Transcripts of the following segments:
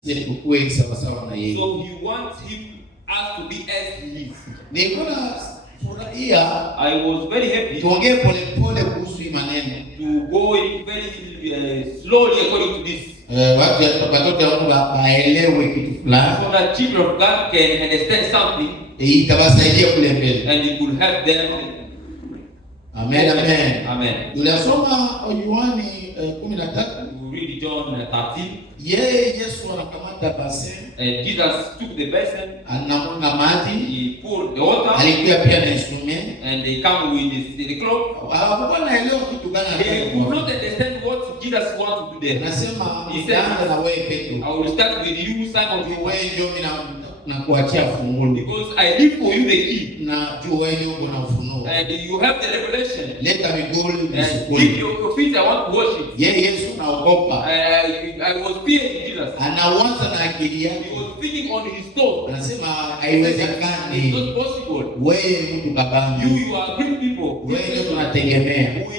So he wants us to be as he is. I was very happy to go in very slowly according to this. So that children of God can understand something and it will help them. Amen, amen. Amen. Read John 13. Jesus took the basin, he poured the water, and they come with the cloth. They could not understand what Jesus wanted to do there. He said, I will start with you, Simon, because I leave for you the key, and you have the revelation. And keep your feet, I want to wash it. I was fearing Jesus. He was thinking on his toe. It's not possible. You are great people. We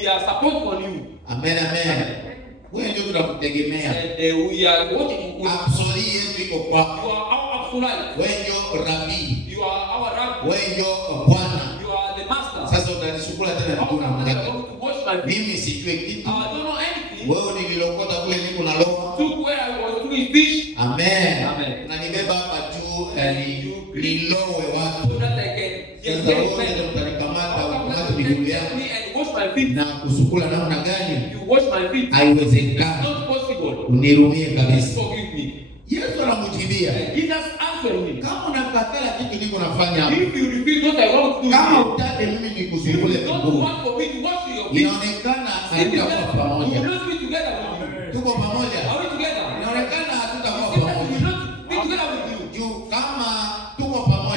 are supporting on you. Amen, amen. And we are watching. You are our absolute. You are our rabbi. You are the master. I don't know anything. Took where I was doing fish. Amen. Amen. And so that I can get me and wash my feet. You wash my feet. It's not possible. Forgive me. Jesus answered me. If you refuse what I want to do, if you don't want for me to wash your feet, we will not be together with you. Are we together? We will not be together with you.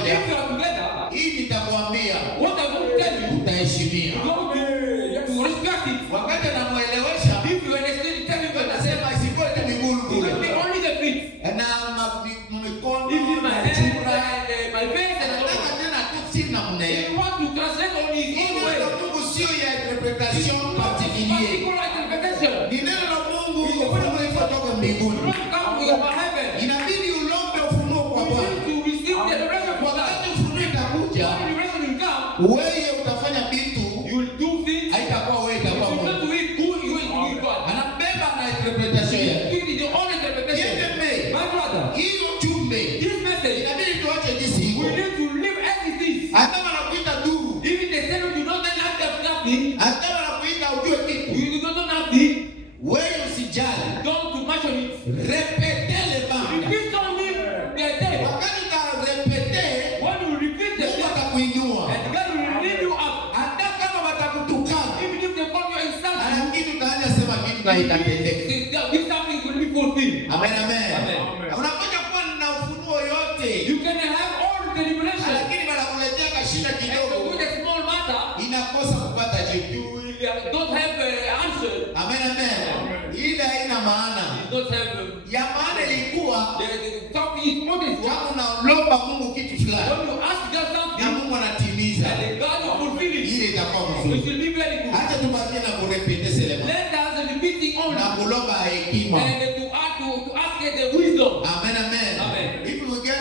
If you are together, what I want to tell you, you respect it. If you understand it, tell me better. Only the feet. If my hands and my face and all. You want to translate on his own way. Particular interpretation. You not come from heaven. You need to receive the revelation for that. When the revelation will come, you will do things. If you not do it good, you will do God. This is the only interpretation. My brother, this message, we need to live as it is. Even the same do not have nothing. You do not know nothing. Don't to mention it. Repeat on me the day. When you repeat the day, and God will lift you up. Even if they call you insult, this something will be fulfilled. Amen, amen. You can have all the revelation. With a small matter, you don't have an answer. Amen, amen. Ila haina maana. You don't have ya maana ilikuwa the topic is modest. Kama unaomba Mungu kitu fulani, when you ask God something, na Mungu anatimiza, and God will fulfill it, ile itakuwa it mzuri. will be very good. Acha tubakie na kurepete selema. Let us repeating on Na kulomba hekima. And to ask the wisdom. Amen, amen. Amen. If we get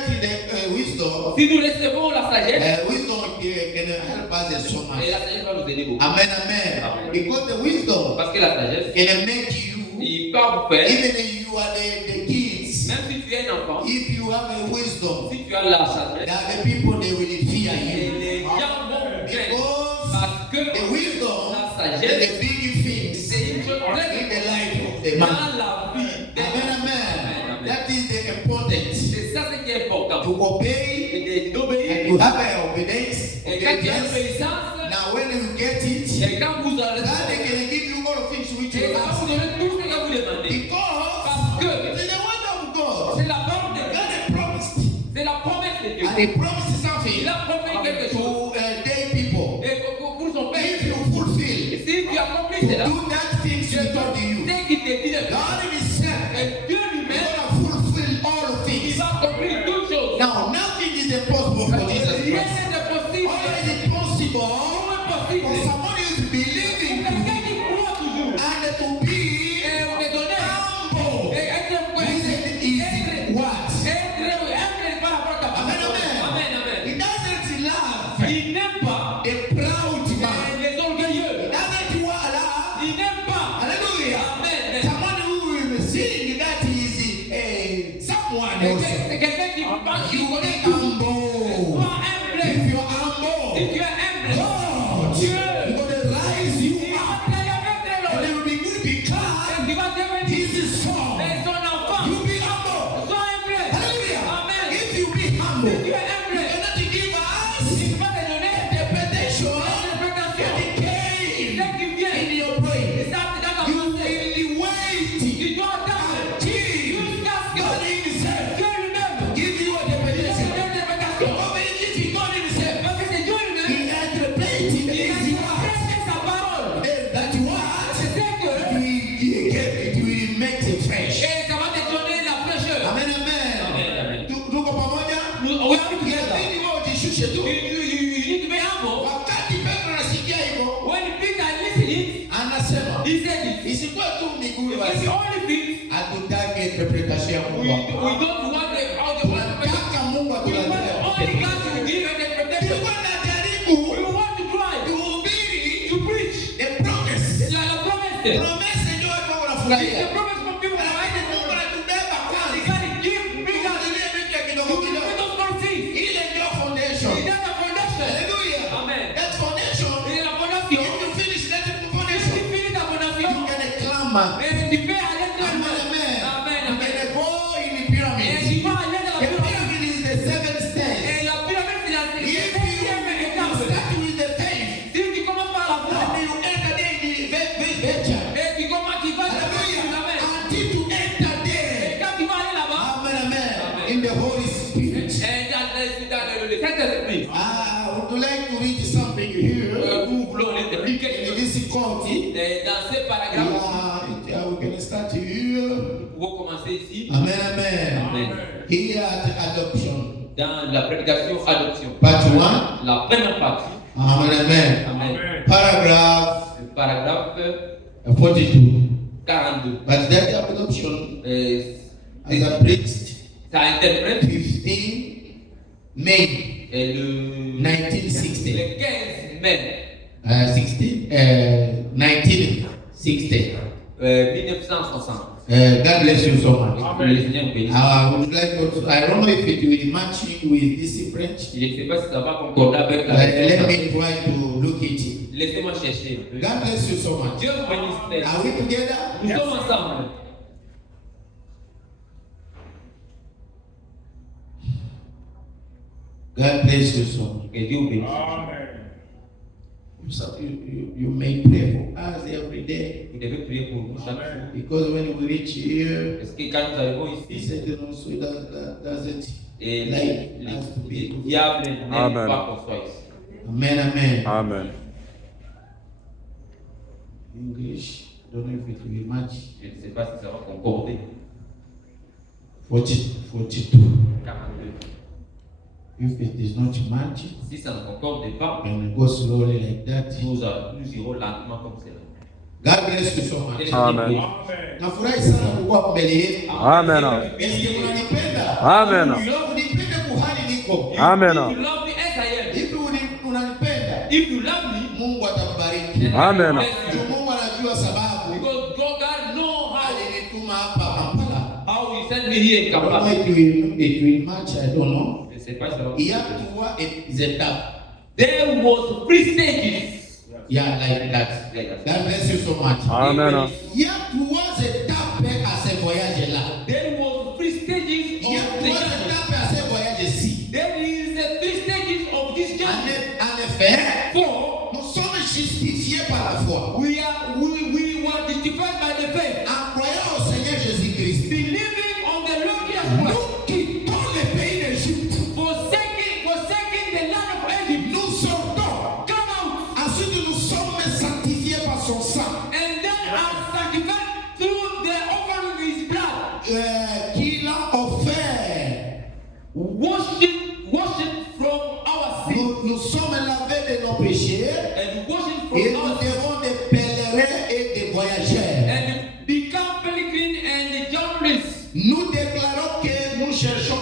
the wisdom, si nous recevons la sagesse, wisdom can help us so much. Et la sagesse va nous aider beaucoup. Amen, amen. Because the wisdom, parce que la sagesse, can make you, il peut vous faire, even if you are the kids, même si tu es un enfant, if you have a wisdom, si tu as la sagesse, that the people they will fear you. Les gens vont because parce que the wisdom, la sagesse, the big things c'est une chose in the life of the man. dans la vie. Amen, amen. That is the important. C'est ça ce qui est important. To obey et d'obéir. And to have an obedience. Et quand tu as l'obéissance, now when you get it, et quand vous allez, God they can give you all things which you ask. Vous donnez tout ce que vous demandez. Because parce que it's the word of God. C'est la parole de Dieu. God has promised. C'est la promesse de Dieu. And He promised something. Il a promis quelque chose. To their people. Et pour son peuple. If you fulfill. Si tu accomplis cela. Do that things He told you. C'est qu'il te dit de faire. God Himself. Et Dieu lui-même. God will fulfill all things. Il va accomplir toutes choses. Now nothing is impossible for Jesus Christ. Rien n'est possible. All is possible. For someone who is believing quelqu'un qui croit toujours. and to be Et on est donné. humble. Et être With heart. Amen, amen. He doesn't love Il n'aime pas a proud man. les orgueilleux. He doesn't allow. Il n'aime pas. Hallelujah. Amen. Someone who will sing that is someone else. C'est quelqu'un qui parle You qui will connaît be humble. Sois humble. If you're humble, Si tu es humble, God Dieu is going to rise you il va up. te lever très And loin. it will be good because Et tu vas devenir He's His son. son enfant. You be humble. Sois humble. Hallelujah. Amen. If you be Si humble, tu es you humble, cannot give us il va te donner interpretation l'interprétation. that came Ce qui vient, in your brain. ça te donne la You pensée. will wait Tu dois attendre until jusqu'à ce God que Himself Dieu lui-même give you te donne interpretation. l'interprétation. What will it is God Himself? Parce que c'est Dieu lui-même He interpreted qui a His word. prêché sa parole. And that word, C'est que it will make it fresh. et ça va te donner la fraîcheur. Amen, Amen, amen. amen. Tuko pamoja? We are together. Lakini wewe ujishushe tu. You need to be humble. Wakati Petro anasikia hivyo, When Peter listened, anasema he said it. isikuwe tu miguu It's basi. the only thing Hatutaki interpretation ya we Mungu. don't want the how the one Tunataka Mungu we want atuletee. only God to give an interpretation. Tulikuwa tunajaribu We want to try kuhubiri to preach the promise. la promesse. Promise ndio watu wako The wanafurahia. promise from people that Lakini I Mungu anatubeba He kwanza. can give big us. Tuangalie vitu ya kidogo You kidogo. will not see. Ile ndio foundation. Is that a foundation? Hallelujah. Amen. That foundation, Il est la if fondation. you finish that Si foundation, finit la you fondation, can climb. et tu peux aller très Amen, loin. amen. Amen, You amen. can go in the Et pyramid. tu vas aller dans The la pyramide. pyramid is the seventh step. Et la pyramide, c'est la If you septième étape. start with the faith, Si tu commences par la foi, and you enter there in the venture. et tu commences, tu vas Hallelujah. Amen. Until you enter Et there. quand tu vas aller là-bas, Amen, amen. Amen. In the Holy Spirit. et dans le Saint-Esprit, I would like to read something here. nous voulons les In quelque chose. this quote, Dans ce paragraphe, we can start here. nous pouvons commencer ici. Amen, amen. Amen. Here at adoption. Dans la prédication adoption. Part 1. La première partie. Amen, amen. Amen. Paragraph Le paragraphe 42. 42. But that adoption as a priest, Ça interprète 15 May et le 1960. 15 mai 1960. 1960. God bless you so much. Que le Seigneur bénisse. I would like to, I don't know if it will match with this French. Je ne sais pas si ça va concorder avec la Let me try to look at it. Laissez-moi chercher un peu. God bless you so much. Dieu vous bénisse. Are we together? Nous sommes ensemble. God bless you so much. Que Dieu vous bénisse. So you may pray for us every day. Vous devez prier pour nous chaque jour. Because when we reach here, Parce que quand nous arrivons he ici, said also doesn't et like le us to be. diable n'aime Amen. pas qu'on soit ici. Amen, amen. Amen. English, don't know if it will match. Je ne sais pas si ça va concorder. 42. 42. If it is not matching, Si ça ne concorde pas, and go slowly like that. nous irons lentement comme cela. God bless you so much. Amen. Nafurahi sana kuwa mbele yenu. Amen. Eske mnanipenda? Amen. Unipende kuhali niko. Amen. If you love me as I am, Hivi unanipenda? if you love me, Mungu atakubariki. Amen. Ndio Mungu anajua sababu because God knows how alinituma hapa Kampala. he sent me here in I don't know Kampala. it will match, I don't know. Je ne sais pas si ça va He had concorder. to work at the top. There was 3 stages. Yeah, like that. God bless you so much. Amen. He had to work the top as a voyage là. There was 3 stages He had of to the work the journey. top as a voyage si. There is 3 stages of this journey. En effet, For nous sommes justifiés par la foi. we were justified by the faith, En croyant au Seigneur Jésus-Christ. believing on the Lord Jesus Christ, Nous quittons le pays d'Égypte. forsaking the land of Egypt. Nous sortons. Come out Ensuite, nous sommes sanctifiés par son sang. and then are sanctified through the offering of His blood, Qu'il a offert. washing from our sin Nous sommes lavés de nos péchés. and washing Et from nous our sin devons des pèlerins et des voyageurs. and become pilgrim and journalists. Nous déclarons que nous cherchons